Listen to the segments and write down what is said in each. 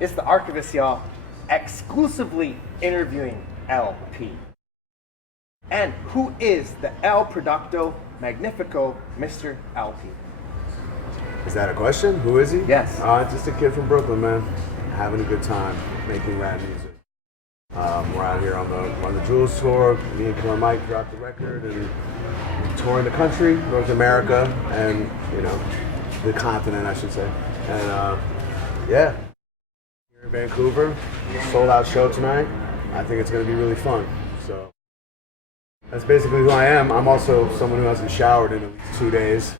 It's the archivist, y'all, exclusively interviewing LP. And who is the El Producto Magnifico Mr. LP? Is that a question? Who is he? Yes. Just a kid from Brooklyn, man. Having a good time, making rap music. We're out here on the Jules tour. Me and Killer Mike dropped the record and touring the country, North America, and the continent, I should say. And yeah, here in Vancouver, sold out show tonight. I think it's going to be really fun. So that's basically who I am. I'm also someone who hasn't showered in at least 2 days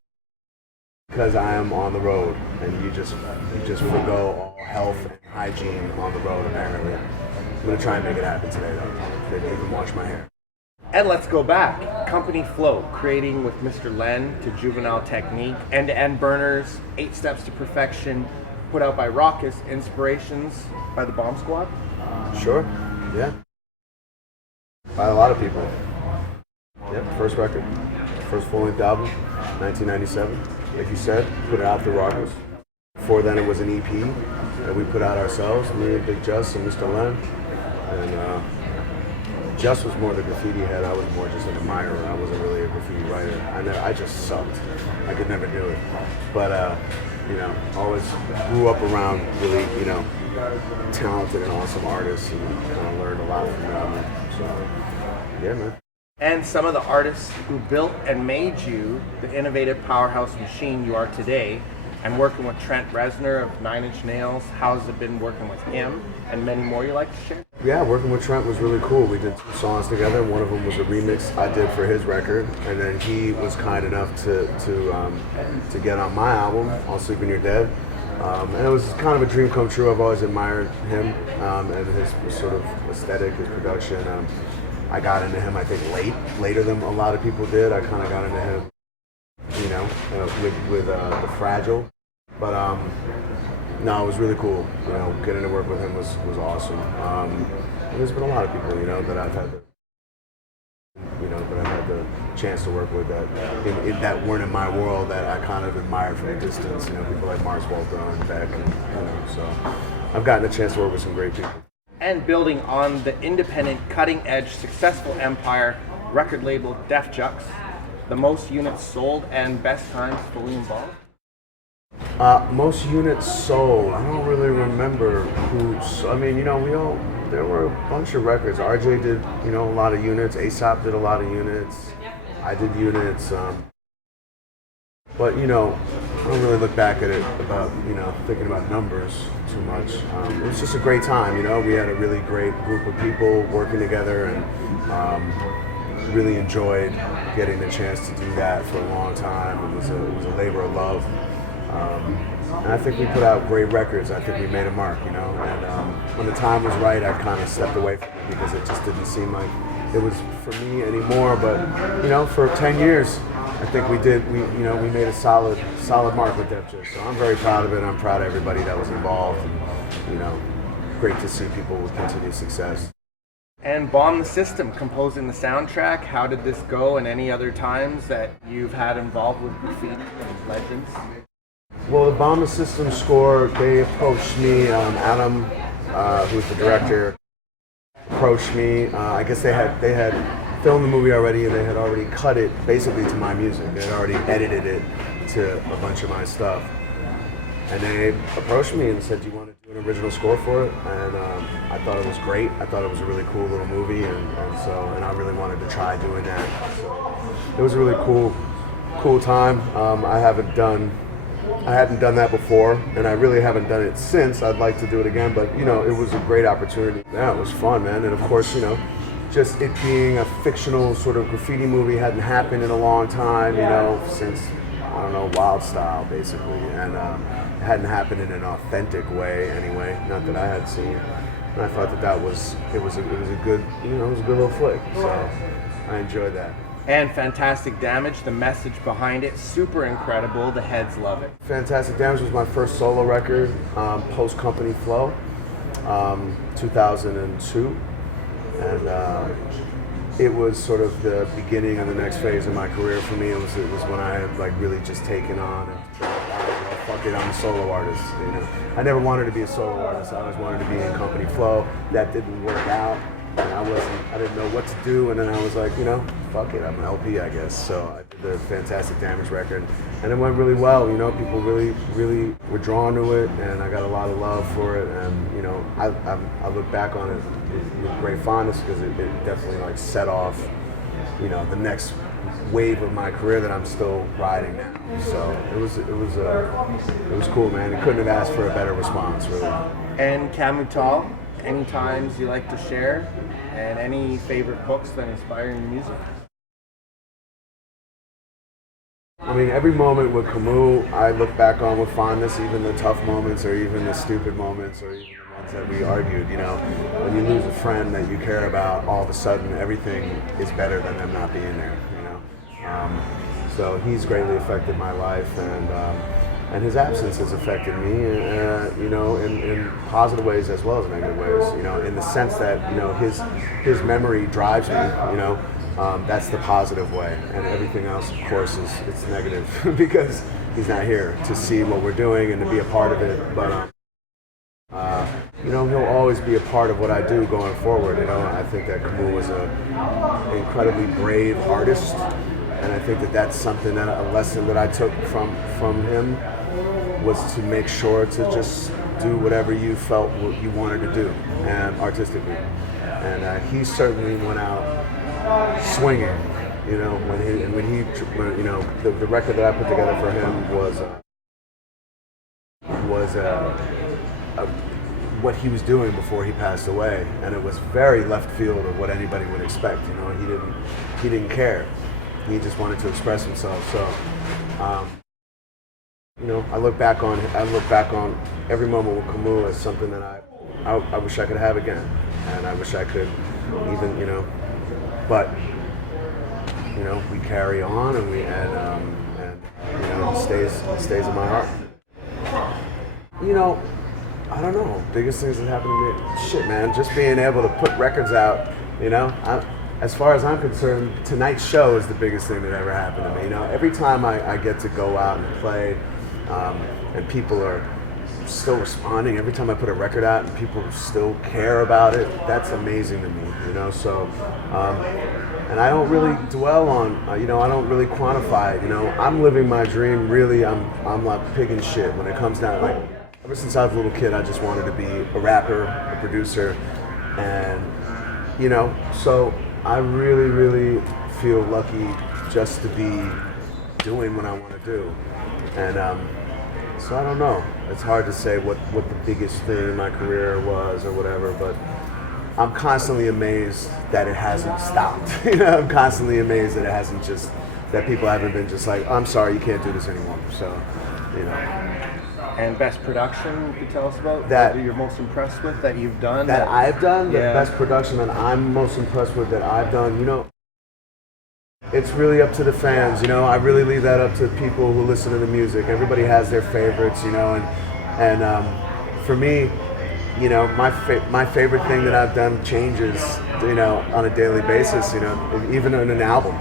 because I am on the road, and you just forgo all health and hygiene on the road. Apparently, I'm going to try and make it happen today, though. Maybe even wash my hair. And let's go back. Company Flow, creating with Mr. Len to Juvenile Technique, end-to-end burners, 8 steps to perfection, put out by Raucous, inspirations by the Bomb Squad. Sure, yeah. By a lot of people. Yep, first record, first full-length album, 1997. Like you said, put it out through Raucous. Before then, it was an EP that we put out ourselves, me and Big Just and Mr. Len. And Just was more the graffiti head. I was more just an admirer. I wasn't really a graffiti writer. I just sucked. I could never do it. But always grew up around really, talented and awesome artists, and kind of learned a lot from them. So, yeah, man. And some of the artists who built and made you the innovative powerhouse machine you are today, and working with Trent Reznor of 9 Inch Nails. How's it been working with him, and many more you like to share? Yeah, working with Trent was really cool. We did 2 songs together. One of them was a remix I did for his record, and then he was kind enough to get on my album, All Sleeping You're Dead. And it was kind of a dream come true. I've always admired him and his sort of aesthetic, his production. I got into him, I think, later than a lot of people did. I kind of got into him, with the Fragile. But no, it was really cool. Getting to work with him was awesome. And there's been a lot of people, that I've had the chance to work with that weren't in my world, that I kind of admired from a distance. People like Mars Volta and Beck, and so I've gotten a chance to work with some great people. And building on the independent, cutting-edge, successful empire record label Def Jux, the most units sold and best times fully involved? Most units sold. I don't really remember who. I mean, there were a bunch of records. RJ did, a lot of units. Aesop did a lot of units. I did units. But I don't really look back at it about, thinking about numbers too much. It was just a great time. We had a really great group of people working together, and really enjoyed getting the chance to do that for a long time. It was a labor of love. And I think we put out great records. I think we made a mark, And when the time was right, I kind of stepped away from it because it just didn't seem like it was for me anymore. But, for 10 years, I think we made a solid mark with Def Jux. So I'm very proud of it. I'm proud of everybody that was involved. And, great to see people with continued success. And Bomb the System, composing the soundtrack. How did this go, and any other times that you've had involved with graffiti and legends? Well, the Bomb the System score, they approached me. Adam, who's the director, approached me. I guess they had filmed the movie already, and they had already cut it basically to my music. They had already edited it to a bunch of my stuff. And they approached me and said, "Do you want to do an original score for it?" And I thought it was great. I thought it was a really cool little movie, and I really wanted to try doing that. So it was a really cool time. I hadn't done that before, and I really haven't done it since. I'd like to do it again, but it was a great opportunity. Yeah, it was fun, man. And of course, just it being a fictional sort of graffiti movie hadn't happened in a long time, since, I don't know, Wild Style, basically. And it hadn't happened in an authentic way, anyway, not that I had seen. And I thought it was a good little flick. So I enjoyed that. And Fantastic Damage, the message behind it, super incredible. The heads love it. Fantastic Damage was my first solo record, post Company Flow, 2002. And it was sort of the beginning of the next phase of my career for me. It was when I had really just taken on and fuck it, I'm a solo artist. You know, I never wanted to be a solo artist. I always wanted to be in company flow. That didn't work out. And I didn't know what to do, and then I was like, you know, fuck it, I'm an LP, I guess. So I did the Fantastic Damage record, and it went really well. You know, people really were drawn to it, and I got a lot of love for it. And you know, I look back on it with great fondness because it definitely like set off, you know, the next wave of my career that I'm still riding now. So it was cool, man. It couldn't have asked for a better response, really. And Kamutal, any times you like to share, and any favorite books that inspire your music? I mean, every moment with Camus, I look back on with fondness, even the tough moments or even the stupid moments or even the ones that we argued, you know. When you lose a friend that you care about, all of a sudden everything is better than them not being there, you know. So he's greatly affected my life, and his absence has affected me, you know, in positive ways as well as negative ways, you know, in the sense that, you know, his memory drives me, you know. That's the positive way, and everything else, of course, it's negative because he's not here to see what we're doing and to be a part of it. But you know, he'll always be a part of what I do going forward. You know, I think that Camus was an incredibly brave artist, and I think that that's something that a lesson that I took from him was to make sure to just do whatever you felt what you wanted to do, and artistically. And he certainly went out swinging, you know, when you know, the record that I put together for him was what he was doing before he passed away, and it was very left field of what anybody would expect. You know, he didn't care. He just wanted to express himself. So, you know, I look back on every moment with Camus as something that I wish I could have again, and I wish I could even, you know. But you know, we carry on, and you know, it stays in my heart. You know, I don't know. Biggest things that happened to me, shit, man. Just being able to put records out. You know, as far as I'm concerned, tonight's show is the biggest thing that ever happened to me. You know, every time I get to go out and play, and people are still responding. Every time I put a record out and people still care about it, that's amazing to me, you know. So, and I don't really dwell on, you know, I don't really quantify it, you know. I'm living my dream. Really, I'm like pig in shit when it comes down. Like, ever since I was a little kid, I just wanted to be a rapper, a producer, and you know. So I really feel lucky just to be doing what I want to do, and so I don't know. It's hard to say what the biggest thing in my career was or whatever, but I'm constantly amazed that it hasn't stopped. You know, I'm constantly amazed that it hasn't just, that people haven't been just like, I'm sorry, you can't do this anymore. So, you know. And best production you could tell us about? That you're most impressed with, that you've done? That I've done? Yeah. The best production that I'm most impressed with that I've done, you know, it's really up to the fans, you know. I really leave that up to people who listen to the music. Everybody has their favorites, you know, and for me, you know, my favorite thing that I've done changes, you know, on a daily basis, you know, even in an album.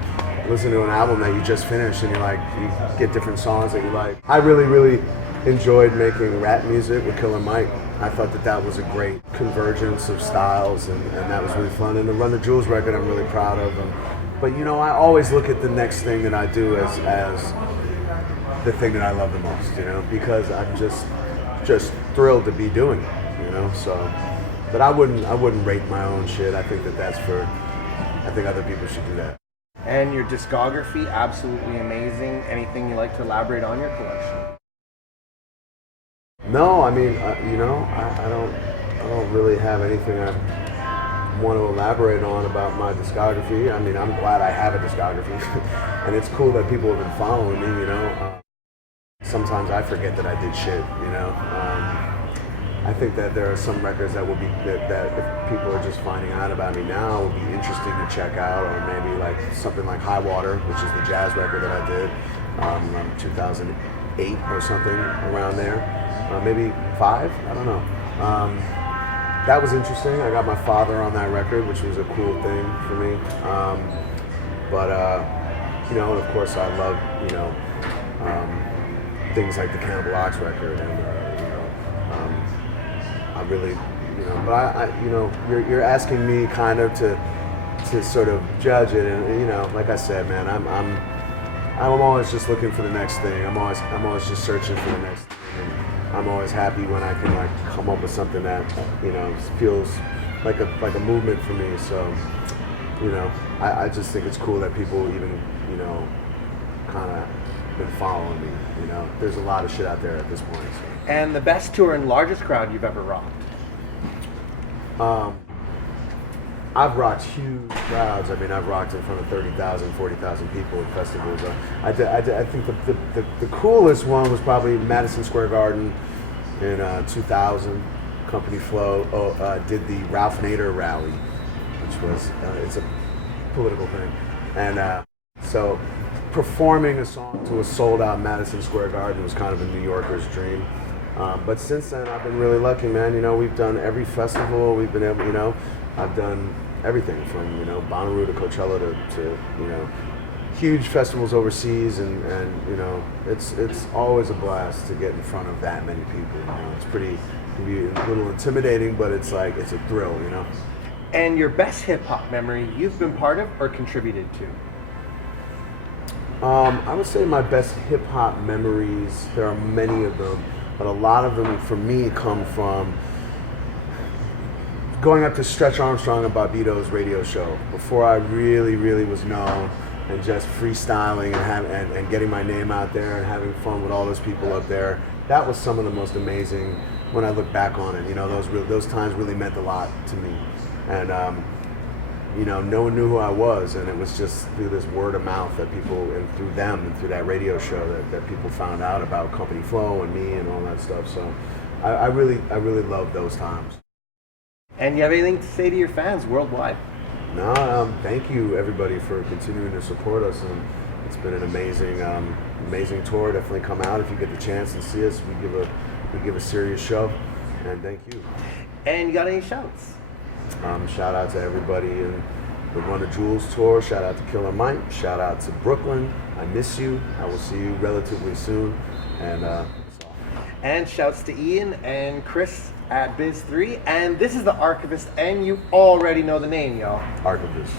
Listen to an album that you just finished and you're like, you get different songs that you like. I really enjoyed making rap music with Killer Mike. I thought that was a great convergence of styles, and that was really fun. And the Run the Jewels record I'm really proud of. But you know, I always look at the next thing that I do as the thing that I love the most, you know, because I'm just thrilled to be doing it, you know. So, but I wouldn't rate my own shit. I think I think other people should do that. And your discography, absolutely amazing. Anything you like to elaborate on your collection? No, I mean, you know, I don't really have anything I want to elaborate on about my discography. I mean, I'm glad I have a discography, and it's cool that people have been following me, you know. Sometimes I forget that I did shit, you know. I think that there are some records that will be that if people are just finding out about me now, will be interesting to check out, or maybe like something like High Water, which is the jazz record that I did, 2008 or something around there, maybe 5, I don't know. That was interesting. I got my father on that record, which was a cool thing for me. You know, and of course I love, you know, things like the Cannibal Ox record, and I really, but I you're asking me kind of to sort of judge it, and like I said, man, I'm always just looking for the next thing. I'm always just searching for the next thing. And I'm always happy when I can like come up with something that feels like a movement for me. So I just think it's cool that people even kind of been following me. There's a lot of shit out there at this point. So. And the best tour and largest crowd you've ever rocked? I've rocked huge crowds. I mean, I've rocked in front of 30,000, 40,000 people at festivals. I think the coolest one was probably Madison Square Garden in 2000. Company Flow did the Ralph Nader rally, which was it's a political thing, and so performing a song to a sold-out Madison Square Garden was kind of a New Yorker's dream. But since then, I've been really lucky, man. We've done every festival. We've been able, I've done everything from Bonnaroo to Coachella to huge festivals overseas, and it's always a blast to get in front of that many people. It's pretty, it can be a little intimidating, but it's like it's a thrill, And your best hip hop memory you've been part of or contributed to? I would say my best hip hop memories. There are many of them, but a lot of them for me come from going up to Stretch Armstrong and Bobbito's radio show before I really was known, and just freestyling and getting my name out there and having fun with all those people up there. That was some of the most amazing when I look back on it. Those times really meant a lot to me, and no one knew who I was, and it was just through this word of mouth that people, and through them and through that radio show that people found out about Company Flow and me and all that stuff. So I really love those times. And you have anything to say to your fans worldwide? No, thank you everybody for continuing to support us, and it's been an amazing tour. Definitely come out if you get the chance and see us. We give a serious show, and thank you. And you got any shouts? Shout out to everybody in the Run of Jewels tour. Shout out to Killer Mike. Shout out to Brooklyn. I miss you. I will see you relatively soon. And that's all. And shouts to Ian and Chris at Biz3. And this is The Archivist, and you already know the name, y'all. Archivist.